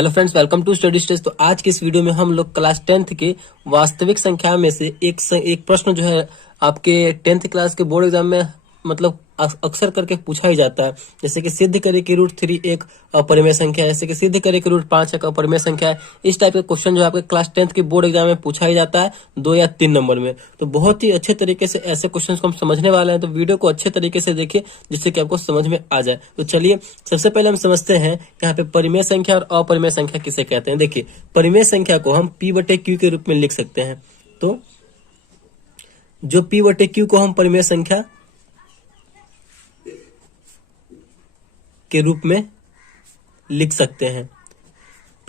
Hello friends, welcome to study stage. तो आज की इस वीडियो में हम लोग क्लास 10th के वास्तविक संख्या में से एक प्रश्न जो है आपके 10th क्लास के बोर्ड एग्जाम में मतलब अक्सर करके पूछा ही जाता है। जैसे कि सिद्ध करे कि √3 एक अपरिमेय संख्या है, जैसे कि सिद्ध करे कि √5 एक अपरिमेय संख्या है। इस टाइप के क्वेश्चन जो आपके क्लास 10th के बोर्ड एग्जाम में पूछा ही जाता है 2 या 3 नंबर में। तो बहुत ही अच्छे तरीके से ऐसे क्वेश्चन को हम समझने वाले हैं, तो वीडियो को अच्छे तरीके से देखिए जिससे कि आपको समझ में आ जाए। तो चलिए सबसे पहले हम समझते हैं यहाँ पे परिमेय संख्या और अपरिमेय संख्या किसे कहते हैं। देखिए, परिमेय संख्या को हम P/Q के रूप में लिख सकते हैं। तो जो P/Q को हम परिमेय संख्या के रूप में लिख सकते हैं।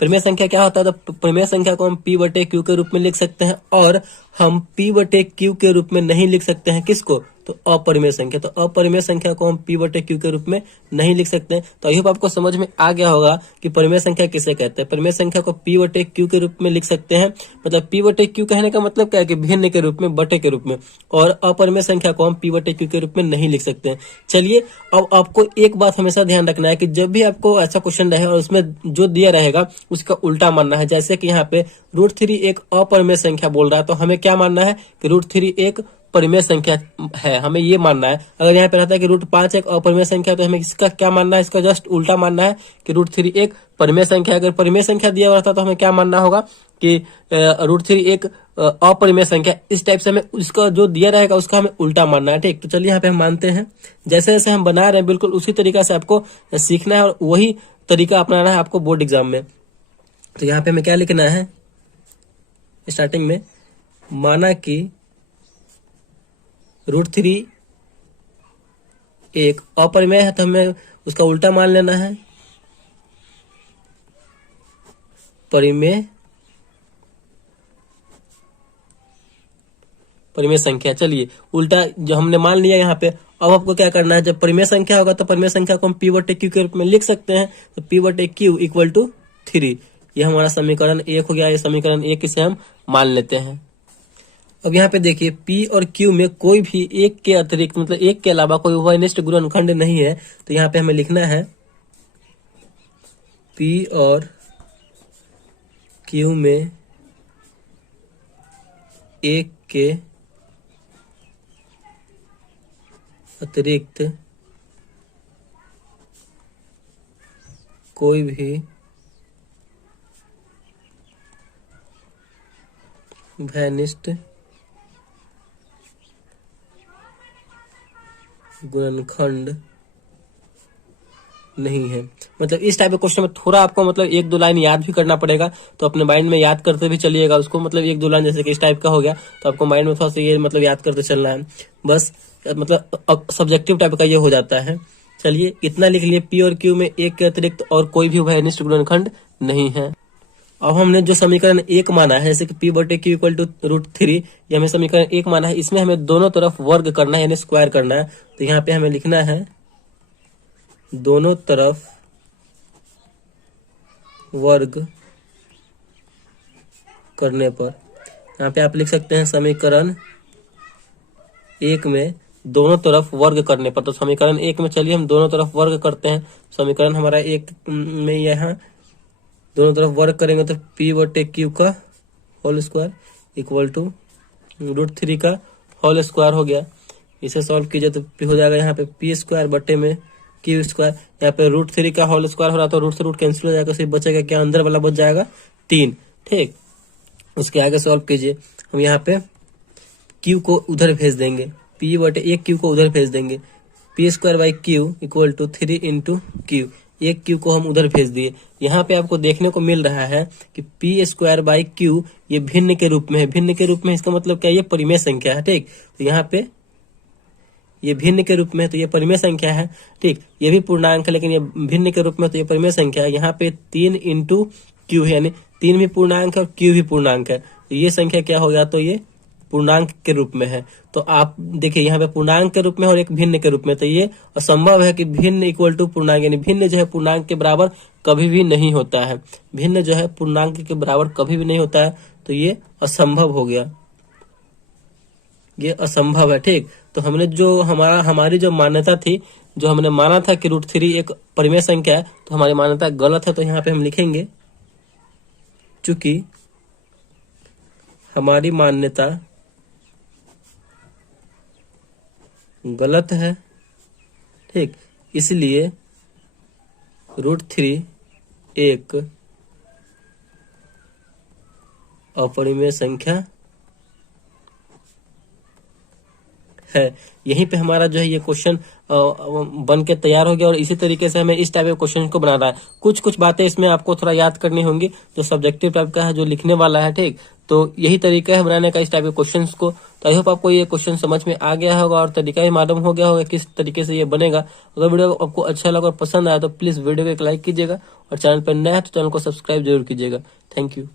परिमेय संख्या क्या होता है? तो परिमेय संख्या को हम P/Q के रूप में लिख सकते हैं, और हम P/Q के रूप में नहीं लिख सकते हैं किसको? तो अपरिमेय संख्या। तो अपरिमेय संख्या को हम P/Q के रूप में नहीं लिख सकते हैं। तो आई होप आपको समझ में आ गया होगा कि परिमेय संख्या किसे कहते हैं। परिमेय संख्या को P/Q के रूप में लिख सकते हैं। मतलब P/Q कहने का मतलब क्या है कि भिन्न के रूप में, बटे के रूप में, और अपरिमेय संख्या को हम P/Q के रूप में नहीं लिख सकते हैं। चलिए, अब आपको एक बात हमेशा ध्यान रखना है कि जब भी आपको ऐसा क्वेश्चन रहे और उसमें जो दिया रहेगा उसका उल्टा मानना है। जैसे कि यहाँ पे √3 एक अपरिमेय संख्या बोल रहा है, तो हमें क्या मानना है कि √3 एक परिमेय संख्या है, हमें ये मानना है। अगर यहाँ पे रहता है कि √5 एक अपरिमेय संख्या, तो हमें इसका क्या मानना है? इसका जस्ट उल्टा मानना है कि √3 एक परिमेय संख्या। अगर परिमेय संख्या दिया हुआ रहता तो हमें क्या मानना होगा कि √3 एक अपरिमेय संख्या। इस टाइप से हमें उसका जो दिया रहेगा उसका हमें उल्टा मानना है। ठीक, तो चलिए यहाँ पे हम मानते हैं। जैसे जैसे हम बना रहे हैं बिल्कुल उसी तरीका से आपको सीखना है और वही तरीका अपनाना है आपको बोर्ड एग्जाम में। तो यहाँ पे हमें क्या लिखना है? स्टार्टिंग में माना कि √3 एक अपरिमेय है, तो हमें उसका उल्टा मान लेना है परिमेय संख्या। चलिए, उल्टा जो हमने मान लिया यहाँ पे, अब आपको क्या करना है? जब परिमेय संख्या होगा तो परिमेय संख्या को हम P/Q के रूप में लिख सकते हैं। तो P/Q इक्वल टू 3, ये हमारा समीकरण 1 हो गया। ये समीकरण 1 इसे हम मान लेते हैं। अब यहाँ पे देखिए, P और Q में कोई भी एक के अतिरिक्त, मतलब एक के अलावा कोई उभयनिष्ठ गुणनखंड नहीं है। तो यहाँ पे हमें लिखना है P और Q में एक के अतिरिक्त कोई भी उभयनिष्ठ गुणनखंड नहीं है। मतलब इस टाइप के क्वेश्चन में थोड़ा आपको मतलब 1-2 लाइन याद भी करना पड़ेगा। तो अपने माइंड में याद करते भी चलिएगा उसको। मतलब 1-2 लाइन जैसे कि इस टाइप का हो गया तो आपको माइंड में थोड़ा सा ये मतलब याद करते चलना है बस। मतलब सब्जेक्टिव टाइप का ये हो जाता है। चलिए, इतना लिख लिए, P और Q में एक के अतिरिक्त और कोई भी उभयनिष्ठ गुणनखंड नहीं है। अब हमने जो समीकरण 1 माना है, जैसे कि P/Q इक्वल टू √3, ये हमें समीकरण 1 माना है। इसमें हमें दोनों तरफ वर्ग करना है, यानी स्क्वायर करना है। तो यहाँ पे हमें लिखना है दोनों तरफ वर्ग करने पर। यहाँ पे आप लिख सकते हैं समीकरण 1 में दोनों तरफ वर्ग करने पर। तो समीकरण 1 में चलिए हम दोनों तरफ वर्ग करते हैं। समीकरण हमारा 1 में यहाँ दोनों तरफ वर्ग करेंगे तो P/Q का होल स्क्वायर इक्वल टू √3 का होल स्क्वायर हो गया। इसे सॉल्व कीजिए तो हो जाएगा यहाँ पे P² बटे में Q स्क्वायर। यहाँ पे √3 का होल स्क्वायर हो रहा है तो रूट से रूट कैंसिल हो जाएगा, सिर्फ बचेगा क्या? अंदर वाला बच जाएगा 3। ठीक, उसके आगे सॉल्व कीजिए। हम यहाँ पे Q को उधर भेज देंगे, P/1 को उधर भेज देंगे। P²/Q equal to 3 into Q। एक Q को हम उधर भेज दिए। यहाँ पे आपको देखने को मिल रहा है कि P² ये भिन्न के रूप में है। भिन्न के रूप में इसका मतलब क्या? ये परिमेय संख्या है। ठीक, तो यहाँ पे ये भिन्न के रूप में है तो ये परिमेय संख्या है। ठीक, ये भी पूर्णांक है लेकिन ये भिन्न के रूप में तो ये परिमेय संख्या है। यहाँ पे 3 इंटू Q है, यानी 3 भी पूर्णांक है और Q भी पूर्णांक है। तो ये संख्या क्या हो गया? तो ये पूर्णांक के रूप में है। तो आप देखिए, यहाँ पे पूर्णांक के रूप में और एक भिन्न के रूप में। तो ये असंभव है कि भिन्न इक्वल टू पूर्णांक, यानी भिन्न जो है पूर्णांक के बराबर कभी भी नहीं होता है। भिन्न जो है पूर्णांक के बराबर कभी भी नहीं होता है। तो ये असंभव हो गया, ये असंभव है। ठीक, तो हमने जो हमारी जो मान्यता थी, जो हमने माना था कि √3 एक परिमेय संख्या है, तो हमारी मान्यता गलत है। तो यहाँ पे हम लिखेंगे चूंकि हमारी मान्यता गलत है, ठीक, इसलिए √3 एक अपरिमेय संख्या है। यहीं पे हमारा जो है ये क्वेश्चन बन के तैयार हो गया। और इसी तरीके से हमें इस टाइप के क्वेश्चन को बनाना है। कुछ बातें इसमें आपको थोड़ा याद करनी होंगी जो सब्जेक्टिव टाइप का है, जो लिखने वाला है, ठीक। तो यही तरीका है बनाने का इस टाइप के क्वेश्चन को। तो आई होप आपको ये क्वेश्चन समझ में आ गया होगा और तरीका भी मालूम हो गया होगा किस तरीके से ये बनेगा। अगर वीडियो आपको अच्छा लगा और पसंद आया तो प्लीज वीडियो को एक लाइक कीजिएगा और चैनल पर नया है तो चैनल को सब्सक्राइब जरूर कीजिएगा। Thank you.